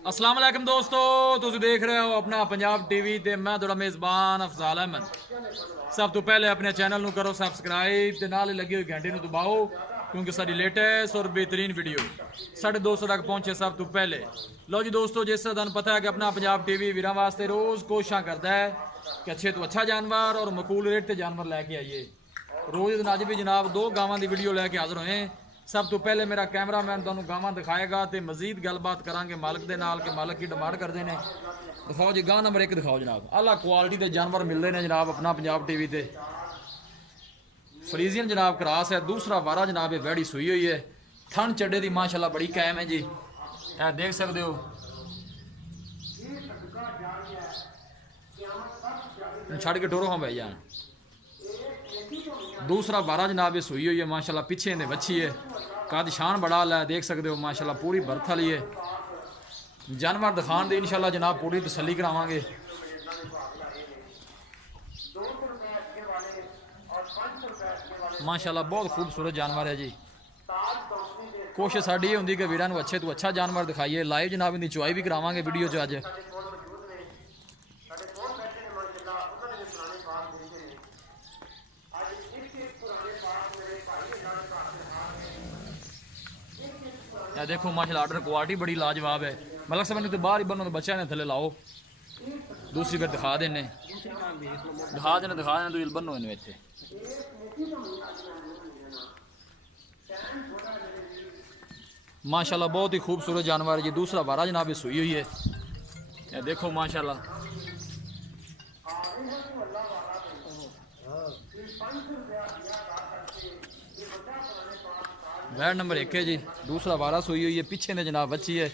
अस्सलाम वालेकुम दोस्तों, तुम देख रहे हो अपना पंजाब टीवी ते मैं थोड़ा मेज़बान अफजाल अहमद। सब तो पहले अपने चैनल ਨੂੰ करो सबसक्राइब ते नाल लगी हुई घंटी ਨੂੰ दबाओ क्योंकि सारी लेटेस्ट और बेहतरीन वीडियो 250 तक पहुंचे सब तो पहले। लो जी दोस्तों, जिस तरह तुम पता है कि अपना पंजाब टीवी वीरां वास्ते रोज़ कोशिशां करता है कि अच्छे तो अच्छा जानवर और मकूल रेट ते जानवर लैके आइए। रोज़ अज भी जनाब 2 गावां की वीडियो लैके हाज़र होए। सब तो पहले मेरा कैमरामैन तुहानू गावां दिखाएगा तो मजीद गलबात करांगे मालक के नाल कि मालक की डिमांड करते हैं। दिखाओ जी, गां नंबर 1 दिखाओ जनाब। आला क्वालिटी के जानवर मिलते हैं जनाब अपना पंजाब टीवी ते। फ्रीजियन जनाब क्रास है, दूसरा वारा जनाब ये वैड़ी सुई हुई है। थन चड्डे की माशाल्लाह बड़ी कायम है जी, यह देख सकते हो। छड़ के टोरो हाँ भाई जान। दूसरा वारा जनाब ये सुई हुई है माशाल्लाह, पीछे ने बच्ची है, कद शान बड़ा है, देख सकते हो माशाल्लाह पूरी बर्थ वाली है। जानवर दिखाने दे इंशाल्लाह जनाब पूरी तसल्ली करावांगे। माशाल्लाह बहुत खूबसूरत जानवर है जी। कोशिश साड़ी ये होंगी कि वीरां नूं अच्छे तो अच्छा जानवर दिखाइए। लाइव जनाब इनकी चुआई भी करावांगे वीडियो च अज। देखो माशाल्लाह आर्डर क्वालिटी बड़ी लाजवाब है। मतलब सब तो बाहर ही बनो तो बच्चा ने थले लाओ। दूसरी फिर दिखा देने तो बनो इन इतने। माशाल्लाह बहुत ही खूबसूरत जानवर है जी। दूसरा वारा जनाब ये सुई हुई है, ये देखो माशाल्लाह। वैड नंबर 1 है जी, दूसरा वारा सुई हुई है, पीछे ने जनाब बच्ची है।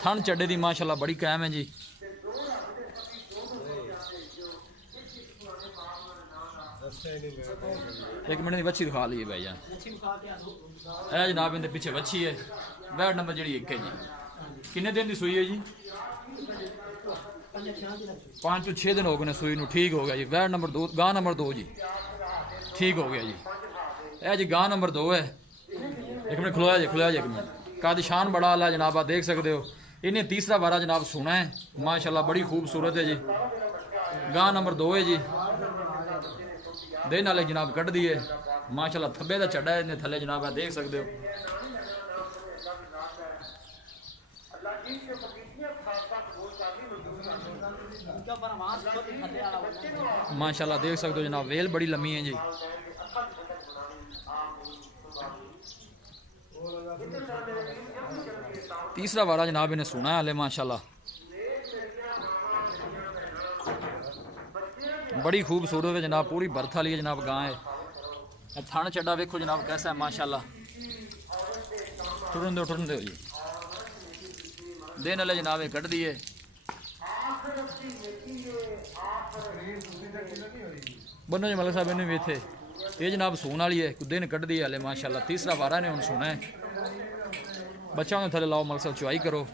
थन चड्डे की माशाल्लाह बड़ी कायम है जी। एक मिनट की बच्ची दिखा ली भाई जान। है जनाब इनके पीछे बच्ची है। वैड नंबर जी 1 है जी। किन्ने दिन की सुई है जी? 5 to 6 दिन हो गए सुई नूं। ठीक हो गया जी। वैड नंबर 2, गां नंबर 2 जी। ठीक हो गया जी। यह जी गां नंबर 2 है। एक मिनट खुलोया जी, एक मिनट। कद शान बड़ा आला जनाब, आप देख सकते हो। इन्हें तीसरा वारा जनाब सुना है माशाल्लाह, बड़ी खूबसूरत है जी। गां नंबर 2 है जी। दिन वाले जनाब कट दी है माशाल्लाह। थब्बे का चड्डा है इन्हें थले जनाब, आप देख सकते हो। माशाल्लाह देख सकते हो जनाब, वेल बड़ी लम्मी है जी। तीसरा वारा जनाब इन्हें सुना है हले माशाल्लाह। बड़ी खूबसूरत है जनाब, पूरी बर्थ वाली है जनाब गां है। थाना चड्डा वेखो जनाब कैसा है माशाल्लाह। टुरन दो जी। दिन वाले जनाब ये कट दिए। बनो जी मलिक साहब इन्हें भी इतने ये जनाब सून वाली है, दिन कट दी है हले माशाल्लाह। तीसरा वारा ने हम सुना है। बच्चा उन्हें थले लाओ मलिक साहब, चुआई करो।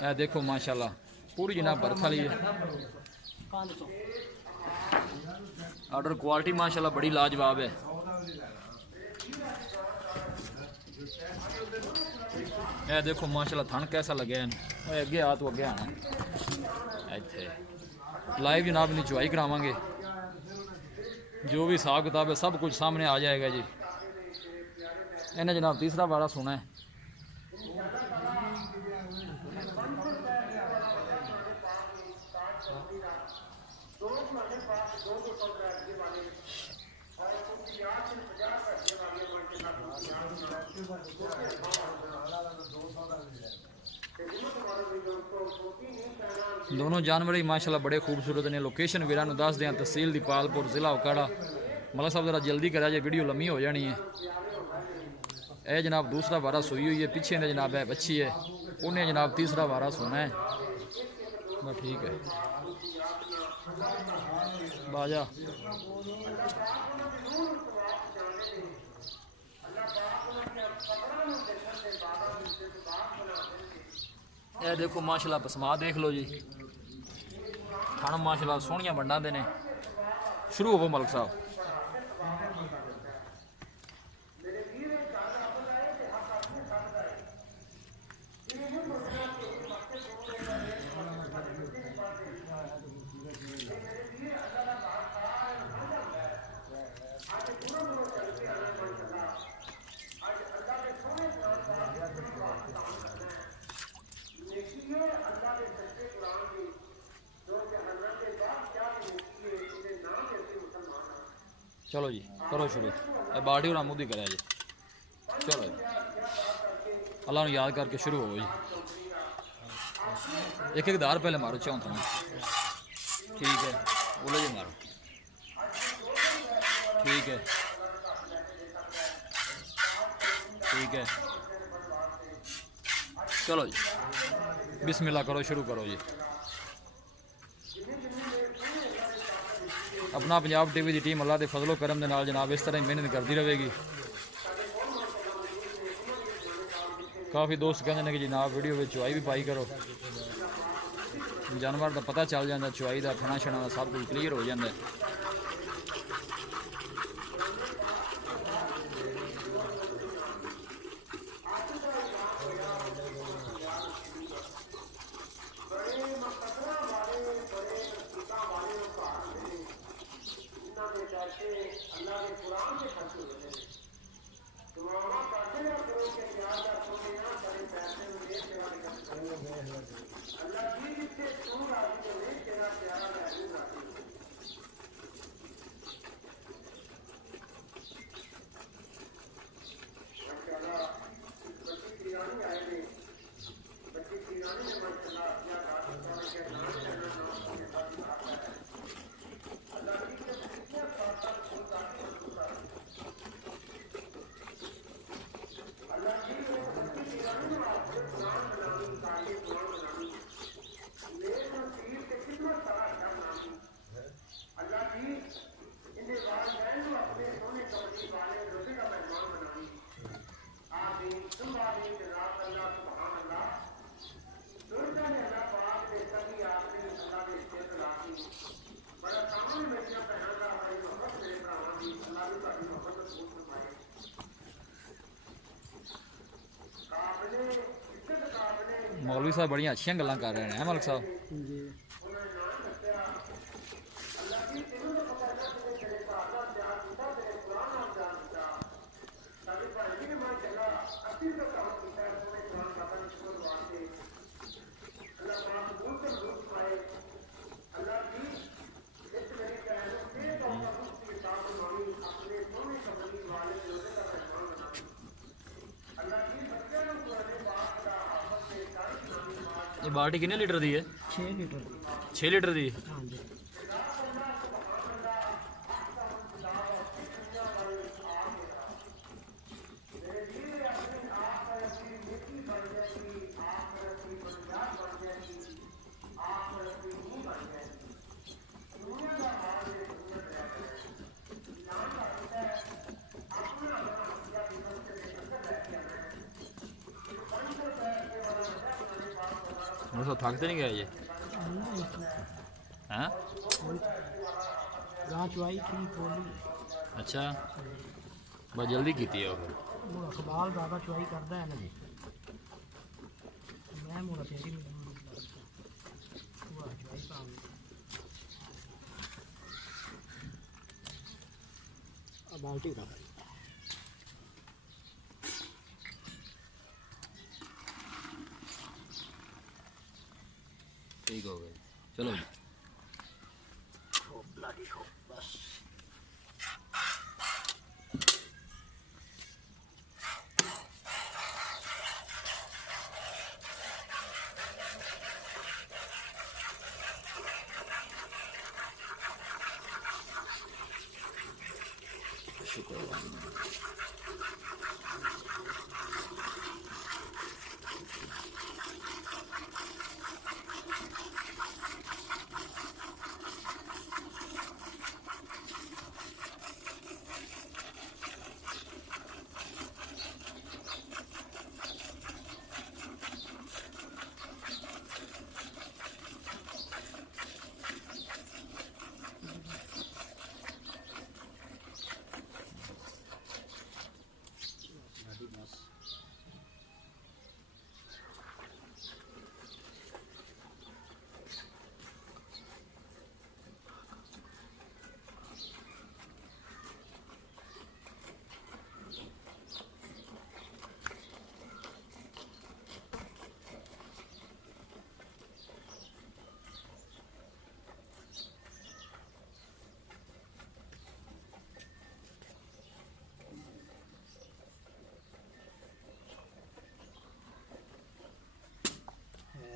यह देखो माशाल्लाह पूरी जनाब बर्थ वाली है। ऑर्डर क्वालिटी माशाल्लाह बड़ी लाजवाब है। यह देखो माशाल्लाह थान कैसा लगे हैं। अगे आ तो अगे आना इतने लाइव जनाब इन्हें चुआई करावांगे। जो भी हिसाब किताब है सब कुछ सामने आ जाएगा जी। इन्हें जनाब तीसरा वारा सुना है। दोनों जानवर ही माशाल्लाह बड़े खूबसूरत ने। लोकेशन वीरां नूं दस दें, तहसील दीपालपुर, जिला उकाड़ा। मलिक साहब जरा जल्दी करा जे, वीडियो लम्मी हो जानी है। यह जनाब दूसरा वारा सुई हुई है, पीछे ने जनाब है बच्ची है। उन्हें जनाब तीसरा वारा सुना है। बस ठीक है बाजा। यह देखो माशाल्लाह पसमा देख लो जी। थाना माशाल्लाह सोहनिया बंडा देने। शुरू हो मलिक साहब। चलो जी करो शुरू। बाल्टी होना मुद्दी करे जी। चलो जी अल्लाह ने याद करके शुरू हो जी। एक एक दार पहले मारो चौंथ में। ठीक है बोलो जी मारो। ठीक है ठीक है चलो जी बिस्मिल्लाह करो शुरू करो जी। अपना पंजाब टीवी की टीम अल्लाह के फजलो करम के नाल जनाब इस तरह ही मेहनत करती रहेगी। काफ़ी दोस्त कहते हैं कि जनाब वीडियो में चुआई भी पाई करो। जानवर का पता चल जाता चुआई का फना शना सब कुछ क्लीयर हो जाता है। मौलवी साहब बड़ियां अच्छियां गल्लां कर रहे हैं मलिक साहब। ये बाल्टी कितने लीटर दी है? 6 लीटर। 6 लीटर दी। हाँ जी। तो थकते नहीं गए ये हैं? चुआई की थोड़ी। अच्छा बस जल्दी की है फिर वो अखबार ज़्यादा चुआई करता है ना जी। मैं मोड़ा तेरी चुआई का बाल्टी का ठीक हो गए। चलो जी बस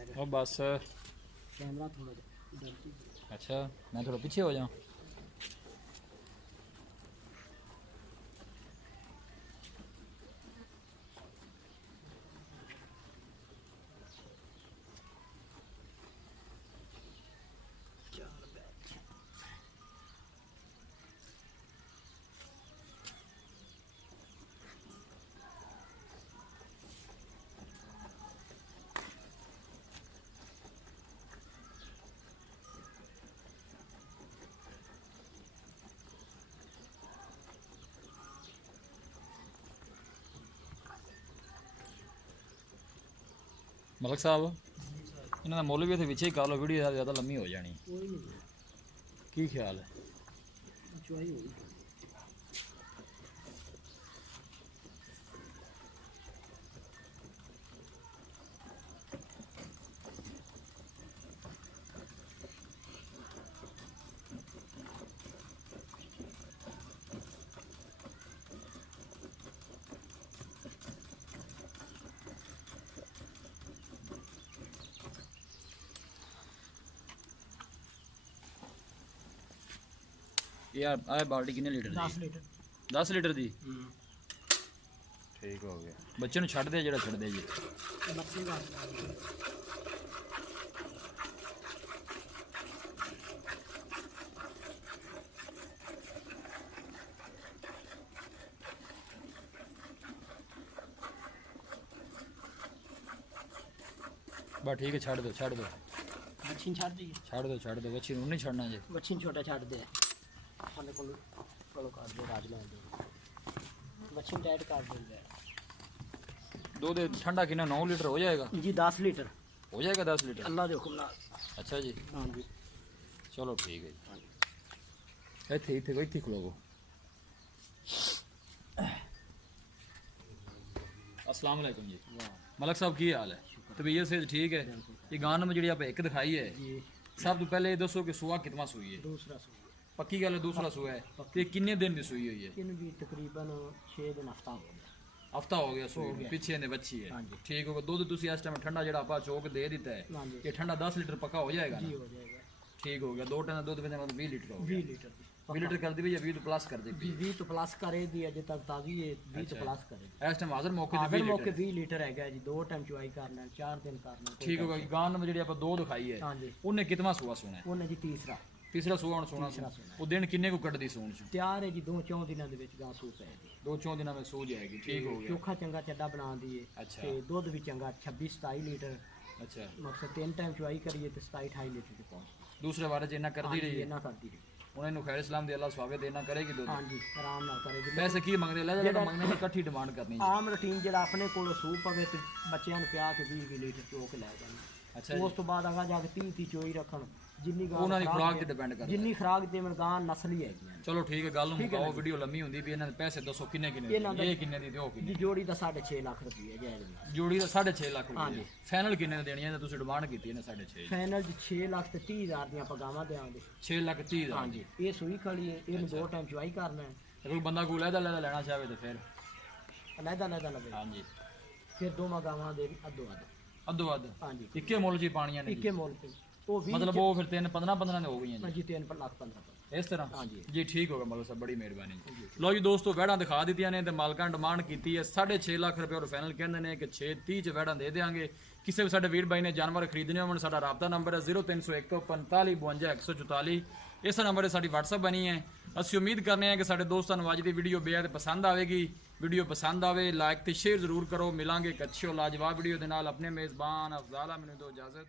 जाएगा। ਉਹ ਬਸ कैमरा थोड़ा इधर की। ਅੱਛਾ ਮੈਂ ਥੋੜਾ ਪਿੱਛੇ ਹੋ ਜਾ ਮਲਕ ਸਾਹਿਬ ਇਹਨਾਂ ਦਾ ਮੁੱਲ ਵੀ ਇੱਥੇ ਵਿੱਚੇ ਹੀ ਕਰ ਲਓ ਵੀਡੀਓ ਜ਼ਿਆਦਾ ਲੰਮੀ ਹੋ ਜਾਣੀ कोई नहीं ਕੀ ਖਿਆਲ ਹੈ चुआई होगी। ਯਾਰ ਆਹ ਬਾਲਟੀ ਕਿੰਨੇ ਲੀਟਰ ਦੀ 10 लीटर। 10 ਲੀਟਰ ਦੀ ਠੀਕ ਹੋ ਗਿਆ ਬੱਚੇ ਨੂੰ ਛੱਡ ਦੇ ਜਿਹੜਾ ਛੱਡਦੇ ਜੀ बच्चे का ਬਸ ਠੀਕ ਹੈ ਛੱਡ ਦਿਓ बच्ची छाड़ दी। ਛੱਡ ਦਿਓ ਬੱਚੇ ਨੂੰ ਨਹੀਂ ਛੱਡਣਾ ਜੇ बच्ची छोटा छाड़ दे अपने को फॉलो कर दे राज ला दे बच्ची टाइट कर देंगे ਦੁੱਧ ਠੰਡਾ ਕਿੰਨਾ 9 ਲੀਟਰ ਹੋ ਜਾਏਗਾ जी 10 लीटर ਹੋ ਜਾਏਗਾ 10 ਲੀਟਰ अल्लाह के हुक्म नाल। ਅੱਛਾ ਜੀ हाँ जी ਚਲੋ ਠੀਕ ਹੈ ਜੀ ਇੱਥੇ ਖਲੋਵੋ अस्सलाम वालेकुम जी मलक साहब की हाल है तबीयत से ठीक है ये गान में जी आप एक दिखाई है जी सब तो पहले ये दसो कि सुआ कितना सूई है दूसरा सूई पक्की गल है दूसरा सुआ है तो ये किन्ने दिन की सूई हुई है इन भी तकरीबन 6 दिन हफ्ता हो गया। हफ्ता हो गया सूई हो ਨੂੰ, गया। ਪਿੱਛੇ ਨੇ ਬੱਚੀ हाँ है जी ठीक होगा दूध ਤੁਸੀਂ ਇਸ ਟਾਈਮ ਠੰਡਾ ਜਿਹੜਾ ਆਪਾਂ ਚੋਕ ਦੇ ਦਿੱਤਾ ਹੈ हाँ जी ये ठंडा 10 लीटर पक्का हो जाएगा जी ना हो जाएगा ठीक हो गया 2 टन दूध में मतलब 20 लीटर हो 20 गया लीटर 20 लीटर कर दी भैया 20 प्लस कर दी 20 तो प्लस करे दी अजे तक ताजी है 20 तो अच्छा। प्लस करे ਇਸ ਟਾਈਮ ਹਾਜ਼ਰ ਮੌਕੇ ਤੇ आधे 20 मौके लीटर 20 लीटर है जी 2 टाइम चुआई करना 4 दिन करना ठीक होगा गान में ਜਿਹੜੀ ਆਪਾਂ ਦੋ ਦਿਖਾਈ ਹੈ हाँ जी ਉਹਨੇ ਕਿਤਨਾ ਸੂਆ ਸੁਣਾ ਹੈ ਉਹਨੇ ਜੀ ਤੀਸਰਾ ਤੀਸਰਾ ਸੂਆ ਹੁਣ ਸੁਣਾ ਤੀਸਰਾ ਸੂਆ। ਉਹ ਦਿਨ ਕਿੰਨੇ ਕੋ ਕੱਢਦੀ ਸੂਣ ਚ ਤਿਆਰ ਹੈ ਜੀ 2-4 ਦਿਨਾਂ ਦੇ ਵਿੱਚ ਗਾਂ ਸੂਪ ਹੈ ਜੀ 2-4 ਦਿਨਾਂ ਵਿੱਚ ਸੂ ਜਾਏਗੀ ਠੀਕ ਹੋ ਗਿਆ ਚੋਖਾ ਚੰਗਾ ਚੱਡਾ ਬਣਾਉਂਦੀ ਹੈ ਅੱਛਾ। ਤੇ ਦੁੱਧ ਵੀ ਚੰਗਾ 26-27 ਲੀਟਰ ਅੱਛਾ ਮਕਸਦ 3 ਟਾਈਮ ਚੁਆਈ ਕਰੀਏ ਤੇ 27-28 ਲੀਟਰ ਤੇ ਪਹੁੰਚ ਦੂਸਰੇ ਵਾਰੇ ਚ ਇੰਨਾ ਕਰਦੀ ਰਹੀ ਹੈ ਇਹਨਾਂ ਕਰਦੀ ਰਹੀ ਉਹਨਾਂ ਨੂੰ ਖੈਰ ਇਸਲਾਮ ਦੇ ਅੱਲਾਹ ਸਵਾਗਤ ਦੇਣਾ ਕਰੇਗੀ ਦੁੱਧ ਹਾਂਜੀ ਆਰਾਮ ਨਾਲ ਕਰੇ ਜੀ ਪੈਸੇ ਕੀ ਮੰਗਦੇ ਲੈ ਜਿਹੜਾ ਮੰਗਣੇ ਦੀ ਇਕੱਠੀ ਡਿਮਾਂਡ ਕਰਨੀ ਜੀ ਆਮ ਰੂਟੀਨ ਜਿਹੜਾ ਆਪਣੇ ਕੋਲ ਸੂਪ ਪਵੇ ਤੇ ਬੱਚਿਆਂ ਨੂੰ ਪਿਆ ਕੇ 20 ਲੀਟਰ ਚੋਕ ਲੈ ਜਾਂਦੇ ਅੱਛਾ ਉਸ ਤੋਂ ਬਾਅਦ ਅਗਾ ਜਾ ਕੇ 30 ਚੋਈ ਰੱਖਣ ਜਿੰਨੀ ਗਾਂ ਉਹਨਾਂ ਦੀ ਖੁਰਾਕ ਤੇ ਡਿਪੈਂਡ ਕਰਦਾ ਜਿੰਨੀ ਖੁਰਾਕ ਦੇਵਣ ਗਾਂ ਨਸਲੀ ਹੈਗੀਆਂ ਚਲੋ ਠੀਕ ਹੈ ਗੱਲ ਨੂੰ ਮੁਕਾਓ ਵੀਡੀਓ ਲੰਮੀ ਹੁੰਦੀ ਵੀ ਇਹਨਾਂ ਦੇ ਪੈਸੇ ਦੱਸੋ ਕਿੰਨੇ ਕਿੰਨੇ ਇਹਨਾਂ ਦਾ- ਇਹ ਕਿੰਨੇ ਦੀ ਦਿਓ ਕਿੰਨੇ ਜੀ ਜੋੜੀ ਦਾ 6.5 ਲੱਖ ਰੁਪਏ ਜਾਇਜ਼ ਜੀ ਜੋੜੀ ਦਾ 6.5 ਲੱਖ ਰੁਪਏ ਹਾਂਜੀ। ਫਾਈਨਲ ਕਿੰਨੇ ਦੀ ਦੇਣੀ ਹੈ ਤੁਸੀਂ ਡਿਮਾਂਡ ਕੀਤੀ ਇਹਨੇ 6.5 ਫਾਈਨਲ ਜੀ 6 ਲੱਖ ਤੇ 30 ਹਜ਼ਾਰ ਦੀਆਂ ਆਪਾਂ ਗਾਵਾਂ ਦੇਵਾਂਗੇ 6 ਲੱਖ 30 ਦਾ ਹਾਂਜੀ ਇਹ ਸੂਈ ਖੜੀ ਹੈ ਇਹਨੂੰ 2 ਟਾਈਮ ਚੁਆਈ ਕਰਨਾ ਹੈ ਕੋਈ ਬੰਦਾ ਕੋਈ ਲੈਦਾ ਲੈਣਾ ਚਾਹਵੇ ਤੇ ਫਿਰ ਅਲੱਗਾ ਲਵੇ ਹਾਂਜੀ ਫਿਰ ਦੋਵਾਂ ਗਾਵਾਂ ਦੇ ਅੱਧੋ ਅੱਧ ਅੱਧੋ ਅੱਧ ਹਾਂਜੀ ਇੱਕੇ ਮੁੱਲ ਜੀ ਪਾਣੀਆਂ ਨੇ ਜੀ। ਇੱਕੇ ਮੁੱਲ ਤੇ ਉਹ 20 ਮਤਲਬ ਉਹ ਫਿਰ 15 ਦੇ ਹੋ ਗਈਆਂ ਜੀ ਹਾਂਜੀ 3 ਲੱਖ 15 ਇਸ ਤਰ੍ਹਾਂ ਹਾਂਜੀ। ਜੀ ਠੀਕ ਹੋ ਗਿਆ ਮਤਲਬ ਸਭ ਬੜੀ ਮਿਹਰਬਾਨੀ ਜੀ ਲਓ ਜੀ ਦੋਸਤੋ ਵੈੜਾਂ ਦਿਖਾ ਦਿੱਤੀਆਂ ਨੇ ਤੇ ਮਾਲਕਾਂ ਡਿਮਾਂਡ ਕੀਤੀ ਹੈ 6.5 ਲੱਖ ਰੁਪਏ ਔਰ ਫਾਈਨਲ ਕਹਿੰਦੇ ਨੇ ਕਿ 6:30 ਚ ਵੈੜਾਂ ਦੇ ਦੇਾਂਗੇ ਕਿਸੇ ਵੀ ਸਾਡੇ ਵੀਰ ਬਾਈ ਨੇ ਜਾਨਵਰ ਖਰੀਦਣੇ ਹੋਣ ਸਾਡਾ ਰਾਬਤਾ ਨੰਬਰ ਹੈ 0301 45 52 144 ਇਸ ਨੰਬਰ 'ਤੇ ਸਾਡੀ WhatsApp ਬਣੀ ਹੈ ਅਸੀਂ ਉਮੀਦ ਕਰਨੇ ਹਾਂ ਕਿ ਸਾਡੇ ਦੋਸਤਾਂ ਨੂੰ ਅੱਜ ਦੀ ਵੀਡੀਓ ਬੇहद ਪਸੰਦ ਆਵੇਗੀ ਵੀਡੀਓ ਪਸੰਦ ਆਵੇ ਲਾਈਕ ਤੇ ਸ਼ੇਅਰ ਜ਼ਰੂਰ ਕਰੋ ਮਿਲਾਂਗੇ ਇੱਕ ਅੱਛੀ ਔਰ ਲਾਜਵਾਬ ਵੀਡੀਓ ਦੇ ਨਾਲ ਆਪਣੇ ਮੇਜ਼ਬਾਨ ਅਫਜ਼ਾਲ ਮੈਨੂੰ ਦਿਓ ਇਜਾਜ਼ਤ